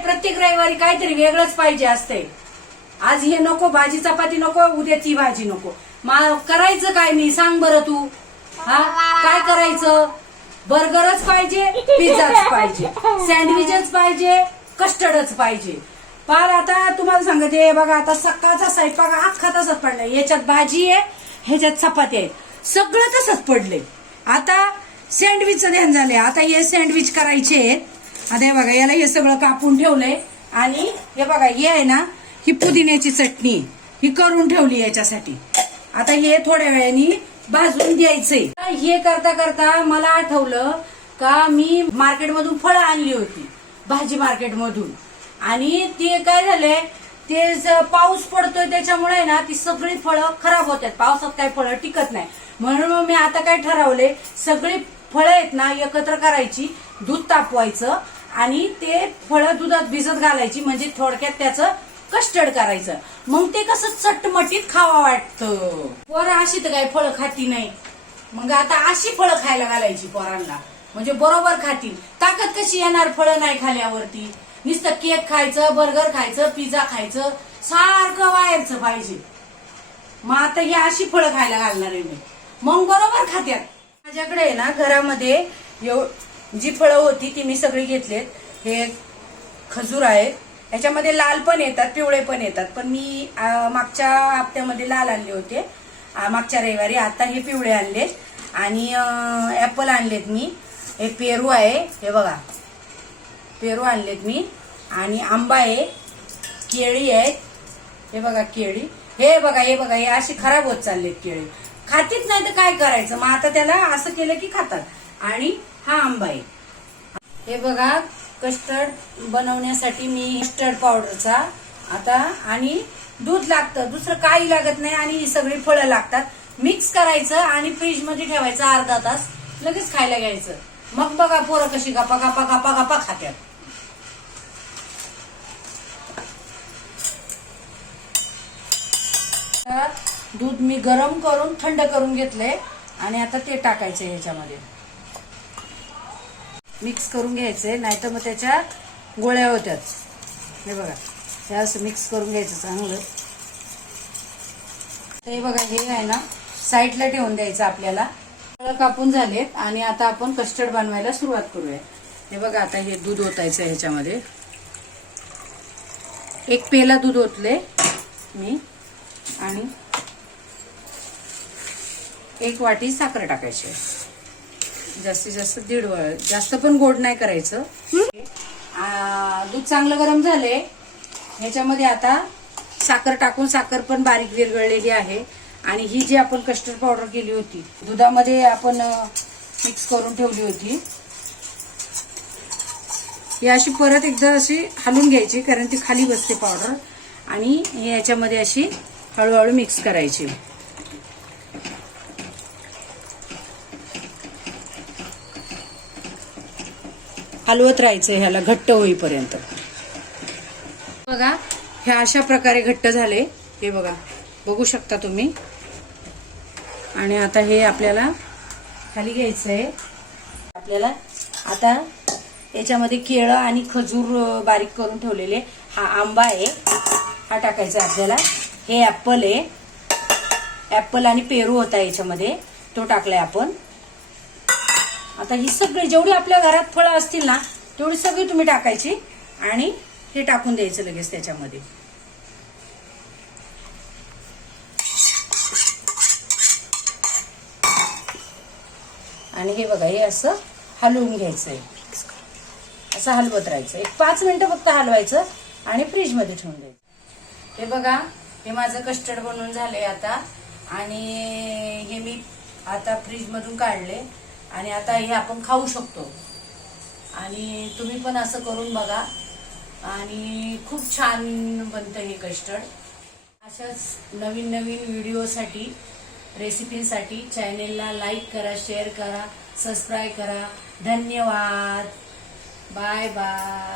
प्रत्येक रविवारी काहीतरी वेगळंच पाहिजे असते. आज हे नको भाजी चपाती नको उद्या ती भाजी नको. मा- करायचं काय मी? सांग बरं तू. हा? काय करायचं? बर्गरच पाहिजे पिझ्झाच पाहिजे सँडविचच पाहिजे कस्टर्डच पाहिजे. फार आता तुम्हाला सांगते बघा आता सकाळचा स्वयंपाक अख्खा तसंच पडलाय. याच्यात भाजी आहे ह्याच्यात चपाती आहे. सगळं तसंच पडलंय. आता सँडविचचं ध्यान झालंय. आता हे सँडविच करायचे आहेत. आता हे बघा याला हे सगळं कापून ठेवलंय. आणि हे बघा हे आहे ना ही पुदिन्याची चटणी. ही करून ठेवली याच्यासाठी. आता हे थोड्या वेळाने भाजून द्यायचंय हे करता करता मला आठवलं का मी मार्केटमधून फळं आणली होती भाजी मार्केटमधून. आणि ते काय झालंय ते पाऊस पडतोय त्याच्यामुळे ना ती सगळी फळं खराब होतात. पावसात काही फळं टिकत नाही. म्हणून मग मी आता काय ठरवले सगळी फळं आहेत ना एकत्र करायची दूध तापवायचं. आणि ते फळं दुधात भिजत घालायची म्हणजे थोडक्यात त्याचं कस्टर्ड करायचं. मग ते कसं चटमटीत खावा वाटतं. पोरं अशी तर काही फळं खाती नाही. मग आता अशी फळं खायला घालायची पोरांना. म्हणजे बरोबर खातील. ताकद कशी येणार फळं नाही खाल्यावरती? नुसतं केक खायचं बर्गर खायचं पिझ्झा खायचं सारखं बाहेरचं पाहिजे. मग आता ही अशी फळं खायला घालणार आहे मी. मग बरोबर खात्यात. माझ्याकडे आहे ना घरामध्ये एव- जी फळं होती ती मी सगळी घेतलीत हे खजूर आहे. याच्यामध्ये लाल पण येतात पिवळे पण येतात. पण मी मागच्या हप्त्यामध्ये लाल आणले होते. मागच्या रविवारी. आता हे पिवळे आणले आणि ऍपल आणलेत मी. हे पेरू आहे. हे बघा. पेरू आणलेत मी. आणि आंबा आहे. केळी आहेत. हे बघा केळी. हे बघा हे बघा. हे अशी खराब होत चाललेत केळी. खातीच नाही तर काय करायचं? मग आता त्याला असं केलं की खातात. आणि हा आंबा आहे. हे बघा कस्टर्ड बनवण्यासाठी मी कस्टर्ड पावडरचा आता आणि दूध लागतं. दुसरं काही लागत नाही आणि ही सगळी फळं लागतात. मिक्स करायचं आणि फ्रीजमध्ये ठेवायचं अर्धा तास. लगेच खायला घ्यायचं. मग बघा पोरं कशी गपा गप्पा गप्पा गप्पा खात्यात. तर दूध मी गरम करून थंड करून घेतलंय आणि आता ते टाकायचं ह्याच्यामध्ये. मिक्स करून घ्यायचे नाही तर मग त्याच्या गोळ्या होत्यात. हे बघा हे असं मिक्स करून घ्यायचं चांगलं. तर हे बघा हे आहे ना साईडला ठेवून द्यायचं आपल्याला. फळं कापून झालेत आणि आता आपण कस्टर्ड बनवायला सुरुवात करूया हे बघा आता हे दूध ओतायचं ह्याच्यामध्ये. एक पेला दूध ओतले मी आणि एक वाटी साखर टाकायची जास्तीत जास्त दीड वळ जास्त पण गोड नाही करायचं. दूध चांगलं गरम झाले ह्याच्यामध्ये आता साखर टाकून साखर पण बारीक विरगळलेली आहे. आणि ही जी आपण कस्टर्ड पावडर केली होती दुधामध्ये आपण मिक्स करून ठेवली होती. ही अशी परत एकदा अशी हलून घ्यायची कारण ती खाली बसते पावडर आणि याच्यामध्ये अशी हळूहळू मिक्स करायची. हलवत राहायचं ह्याला घट्ट होईपर्यंत. बघा ह्या अशा प्रकारे घट्ट झाले. हे बघा बघू शकता तुम्ही. आणि आता हे आपल्याला खाली घ्यायचं आहे आपल्याला आता याच्यामध्ये केळं आणि खजूर बारीक करून ठेवलेले. हा आंबा आहे. हा टाकायचा आहे आपल्याला. हे ॲप्पल आहे. ॲप्पल आणि पेरू होता याच्यामध्ये. तो टाकलाय आपण. आता ही सगळी जेवढी आपल्या घरात फळं असतील ना तेवढी सगळी तुम्ही टाकायची आणि हे टाकून द्यायचं लगेच त्याच्यामध्ये. आणि हे बघा हे असं हलवून घ्यायचंय. असं हलवत राहायचं. एक पाच मिनिटं फक्त हलवायचं आणि फ्रीजमध्ये ठेवून द्यायचं. हे बघा हे माझं कस्टर्ड बनवून झालंय आता. आणि हे मी आता फ्रीजमधून काढले आणि आता हे आपण खाऊ शकतो. आणि तुम्ही पण असं करून बघा. आणि खूप छान बनतं हे कस्टर्ड. अशाच नवीन नवीन व्हिडिओसाठी रेसिपीसाठी चॅनेलला लाईक करा शेअर करा सबस्क्राईब करा. धन्यवाद. Bye bye.